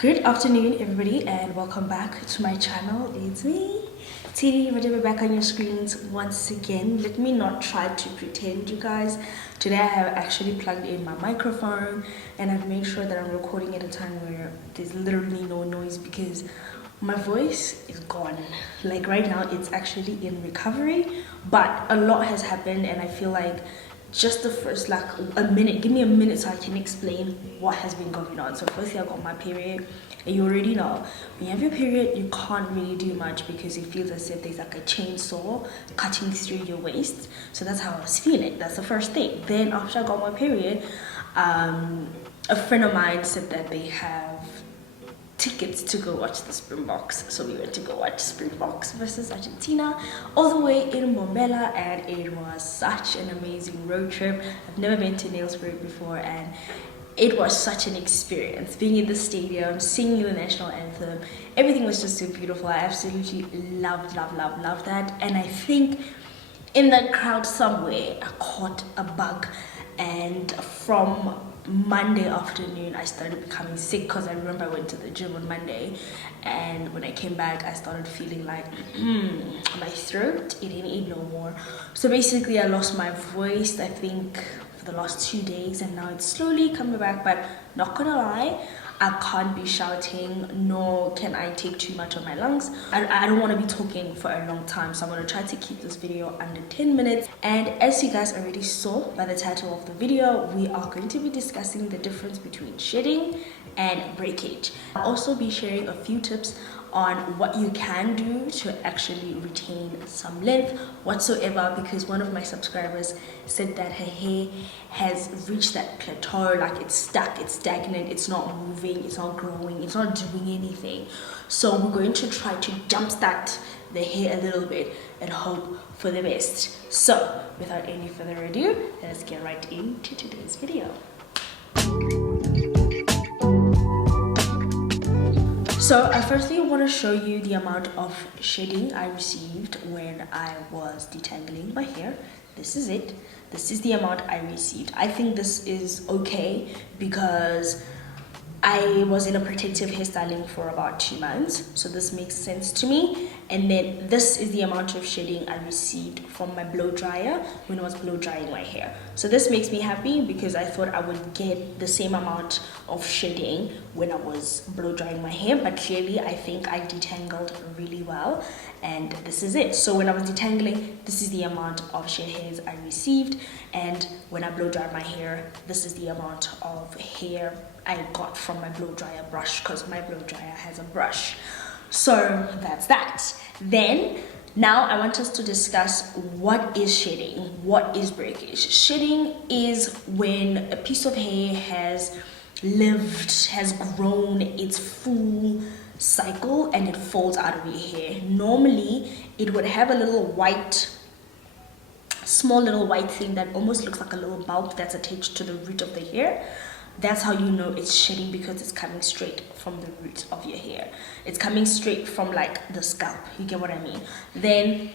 Good afternoon, everybody, and welcome back to my channel. It's me, TD. We're back on your screens once again. Let me not try to pretend, you guys. Today I have actually plugged in my microphone and I've made sure that I'm recording at a time where there's literally no noise because my voice is gone. Like right now it's actually in recovery, but a lot has happened and I feel like just the first like a minute, give me a minute so I can explain what has been going on. So firstly, I got my period, and you already know when you have your period you can't really do much because it feels as if there's like a chainsaw cutting through your waist. So that's how I was feeling. That's the first thing. Then after I got my period, a friend of mine said that they have tickets to go watch the Springboks, so we went to go watch Springboks versus Argentina all the way in Mbombela, and it was such an amazing road trip. I've never been to Nailsburg before and it was such an experience being in the stadium, singing the national anthem. Everything was just so beautiful. I absolutely loved that, and I think in that crowd somewhere I caught a bug, and from Monday afternoon I started becoming sick because I remember I went to the gym on Monday, and when I came back I started feeling like my throat, it didn't eat no more. So basically I lost my voice, I think, for the last 2 days, and now it's slowly coming back. But not gonna lie, I can't be shouting, nor can I take too much of my lungs. I don't want to be talking for a long time, so I'm going to try to keep this video under 10 minutes. And as you guys already saw by the title of the video, we are going to be discussing the difference between shedding and breakage. I'll also be sharing a few tips on what you can do to actually retain some length whatsoever, because one of my subscribers said that her hair has reached that plateau, like it's stuck, it's stagnant, it's not moving, it's not growing, it's not doing anything. So we're going to try to jumpstart the hair a little bit and hope for the best. So without any further ado, let's get right into today's video. So I firstly want to show you the amount of shedding I received when I was detangling my hair. This is it. This is the amount I received. I think this is okay because I was in a protective hairstyling for about 2 months, so this makes sense to me. And then this is the amount of shedding I received from my blow dryer when I was blow drying my hair. So this makes me happy because I thought I would get the same amount of shedding when I was blow drying my hair, but clearly I think I detangled really well, and this is it. So when I was detangling, this is the amount of shed hairs I received, and when I blow dried my hair, this is the amount of hair I got from my blow dryer brush, because my blow dryer has a brush. So that's that. Then now I want us to discuss what is shedding, what is breakage. Shedding is when a piece of hair has lived, has grown its full cycle, and it falls out of your hair. Normally it would have a little white, small little white thing that almost looks like a little bulb that's attached to the root of the hair. That's how you know it's shedding, because it's coming straight from the root of your hair. It's coming straight from like the scalp, you get what I mean? Then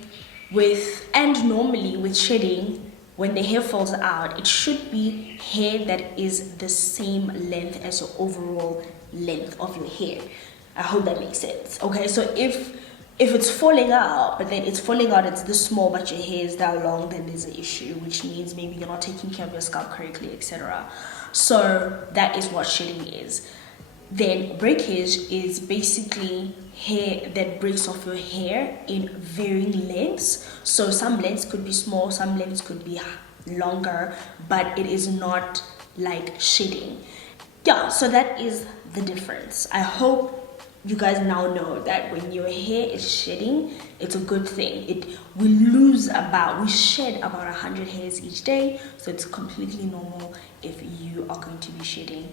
normally with shedding, when the hair falls out, it should be hair that is the same length as your overall length of your hair. I hope that makes sense. Okay, so if it's falling out, but then it's falling out, it's this small, but your hair is that long, then there's an issue, which means maybe you're not taking care of your scalp correctly, etc. So that is what shedding is. Then breakage is basically hair that breaks off your hair in varying lengths. So some lengths could be small, some lengths could be longer, but it is not like shedding. Yeah, so that is the difference. I hope you guys now know that when your hair is shedding, it's a good thing. We shed about 100 hairs each day, so it's completely normal if you are going to be shedding.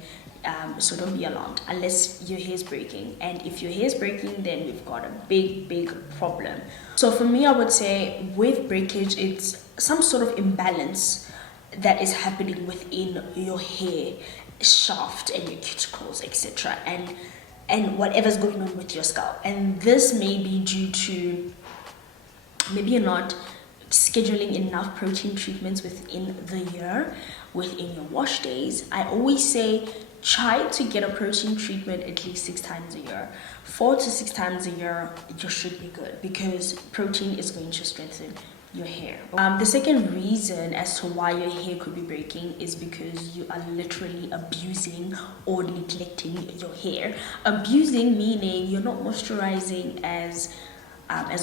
So don't be alarmed unless your hair is breaking, and if your hair is breaking, then we've got a big problem. So for me, I would say with breakage, it's some sort of imbalance that is happening within your hair shaft and your cuticles, etc., and whatever's going on with your scalp. And this may be due to maybe you're not scheduling enough protein treatments within the year, within your wash days. I always say try to get a protein treatment at least 6 times a year. 4 to 6 times a year, you should be good, because protein is going to strengthen your hair. The second reason as to why your hair could be breaking is because you are literally abusing or neglecting your hair. Abusing meaning you're not moisturizing as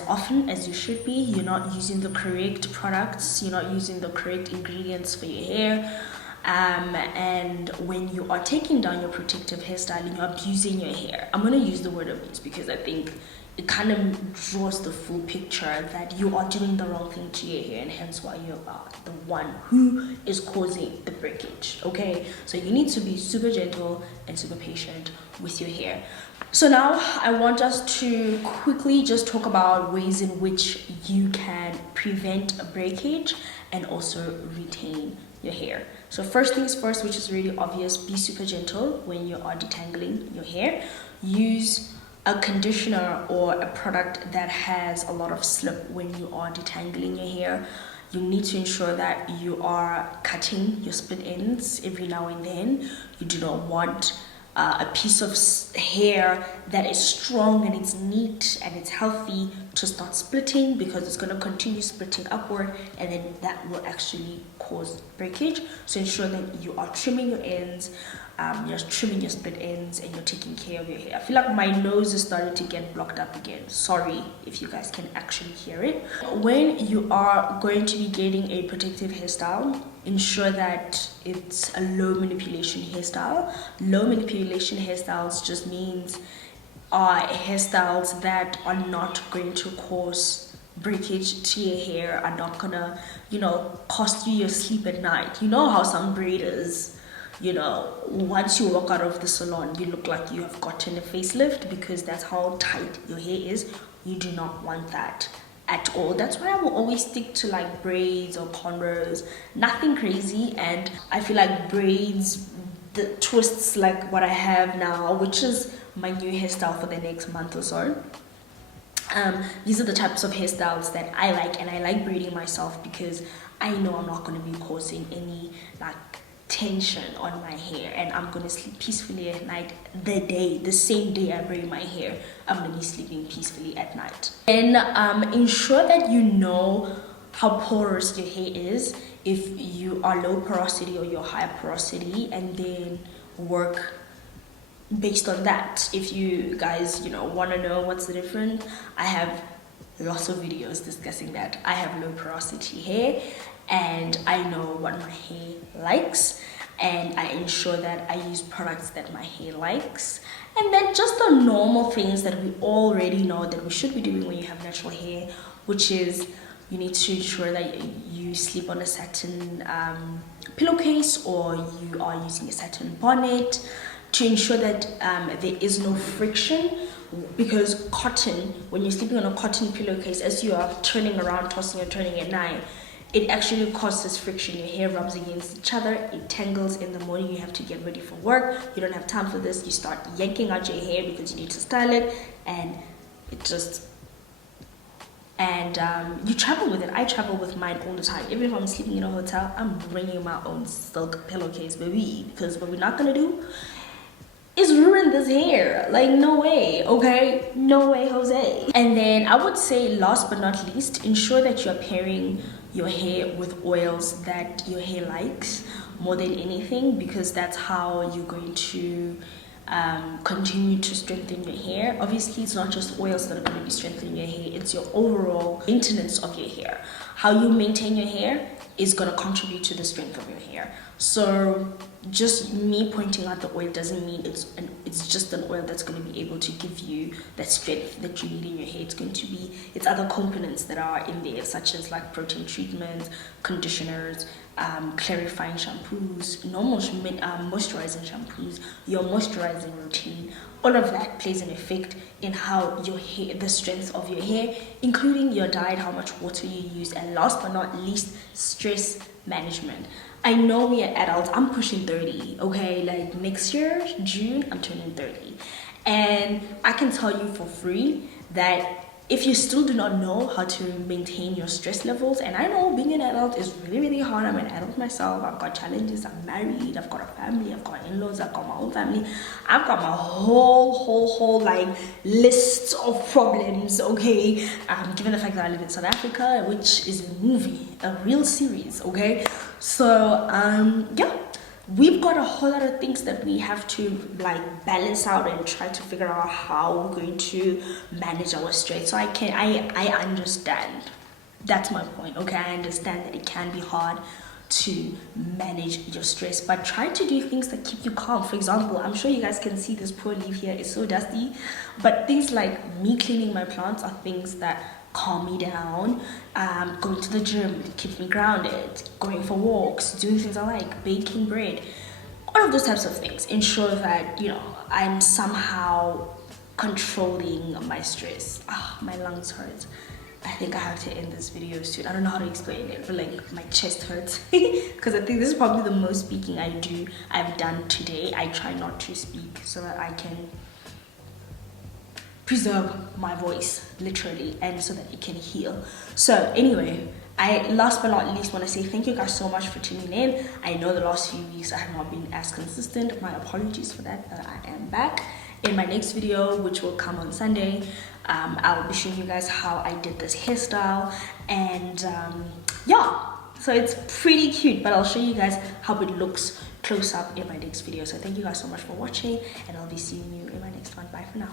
often as you should be. You're not using the correct products, you're not using the correct ingredients for your hair. And when you are taking down your protective hairstyling, you're abusing your hair. I'm going to use the word abuse because I think it kind of draws the full picture that you are doing the wrong thing to your hair, and hence why you are the one who is causing the breakage. Okay, so you need to be super gentle and super patient with your hair. So now I want us to quickly just talk about ways in which you can prevent a breakage and also retain your hair. So first things first, which is really obvious, be super gentle when you are detangling your hair. Use a conditioner or a product that has a lot of slip when you are detangling your hair. You need to ensure that you are cutting your split ends every now and then. You do not want a piece of hair that is strong and it's neat and it's healthy to start splitting, because it's going to continue splitting upward, and then that will actually cause breakage. So ensure that you are trimming your ends, you're trimming your split ends, and you're taking care of your hair. I feel like my nose is starting to get blocked up again. Sorry if you guys can actually hear it. When you are going to be getting a protective hairstyle, ensure that it's a low manipulation hairstyle. Low manipulation hairstyles just means hairstyles that are not going to cause breakage to your hair, are not gonna, cost you your sleep at night. You know how some braiders, once you walk out of the salon, you look like you have gotten a facelift, because that's how tight your hair is. You do not want that at all. That's why I will always stick to like braids or cornrows, nothing crazy. And I feel like braids, the twists like what I have now, which is my new hairstyle for the next month or so. These are the types of hairstyles that I like, and I like braiding myself because I know I'm not going to be causing any like tension on my hair, and I'm going to sleep peacefully at night. The same day I braid my hair, I'm going to be sleeping peacefully at night. And ensure that you know how porous your hair is, if you are low porosity or you're high porosity, and then work based on that. If you guys want to know what's the difference, I have lots of videos discussing that. I have low porosity hair, and I know what my hair likes, and I ensure that I use products that my hair likes. And then just the normal things that we already know that we should be doing when you have natural hair, which is you need to ensure that you sleep on a satin pillowcase, or you are using a satin bonnet, to ensure that there is no friction. Because cotton, when you're sleeping on a cotton pillowcase, as you are turning around, tossing and turning at night, it actually causes friction. Your hair rubs against each other, it tangles. In the morning, you have to get ready for work, you don't have time for this, you start yanking out your hair because you need to style it, and it just, and you travel with it. I travel with mine all the time. Even if I'm sleeping in a hotel, I'm bringing my own silk pillowcase, baby, because what we're not gonna do is ruin this hair. Like, no way, okay? No way, Jose. And then I would say, last but not least, ensure that you're pairing your hair with oils that your hair likes more than anything, because that's how you're going to continue to strengthen your hair. Obviously, it's not just oils that are going to be strengthening your hair, it's your overall maintenance of your hair. How you maintain your hair is going to contribute to the strength of your hair. So just me pointing out the oil doesn't mean it's just an oil that's going to be able to give you that strength that you need in your hair. It's going to be, it's other components that are in there, such as like protein treatments, conditioners, clarifying shampoos, normal moisturizing shampoos, your moisturizing routine. All of that plays an effect in how your hair, the strength of your hair, including your diet, how much water you use, and last but not least, stress management. I know we are adults. I'm pushing 30, okay? Like next year, June, I'm turning 30. And I can tell you for free that if you still do not know how to maintain your stress levels, and I know being an adult is really, really hard. I'm an adult myself. I've got challenges. I'm married. I've got a family. I've got in-laws. I've got my own family. I've got my whole like list of problems, okay? Given the fact that I live in South Africa, which is a movie, a real series, okay? So, yeah. We've got a whole lot of things that we have to like balance out and try to figure out how we're going to manage our stress. So I understand. That's my point. Okay, I understand that it can be hard to manage your stress, but try to do things that keep you calm. For example, I'm sure you guys can see this poor leaf here is so dusty, but things like me cleaning my plants are things that calm me down. Going to the gym keeps me grounded. Going for walks, doing things I like, baking bread, all of those types of things ensure that, you know, I'm somehow controlling my stress. My lungs hurt. I think I have to end this video soon. I don't know how to explain it, but like my chest hurts because I think this is probably the most speaking I've done today. I try not to speak so that I can preserve my voice literally, and so that it can heal. So anyway, I last but not least want to say thank you guys so much for tuning in. I know the last few weeks I have not been as consistent. My apologies for that, but I am back. In my next video, which will come on Sunday, I'll be showing you guys how I did this hairstyle, and yeah, so it's pretty cute, but I'll show you guys how it looks close up in my next video. So thank you guys so much for watching, and I'll be seeing you in my next one. Bye for now.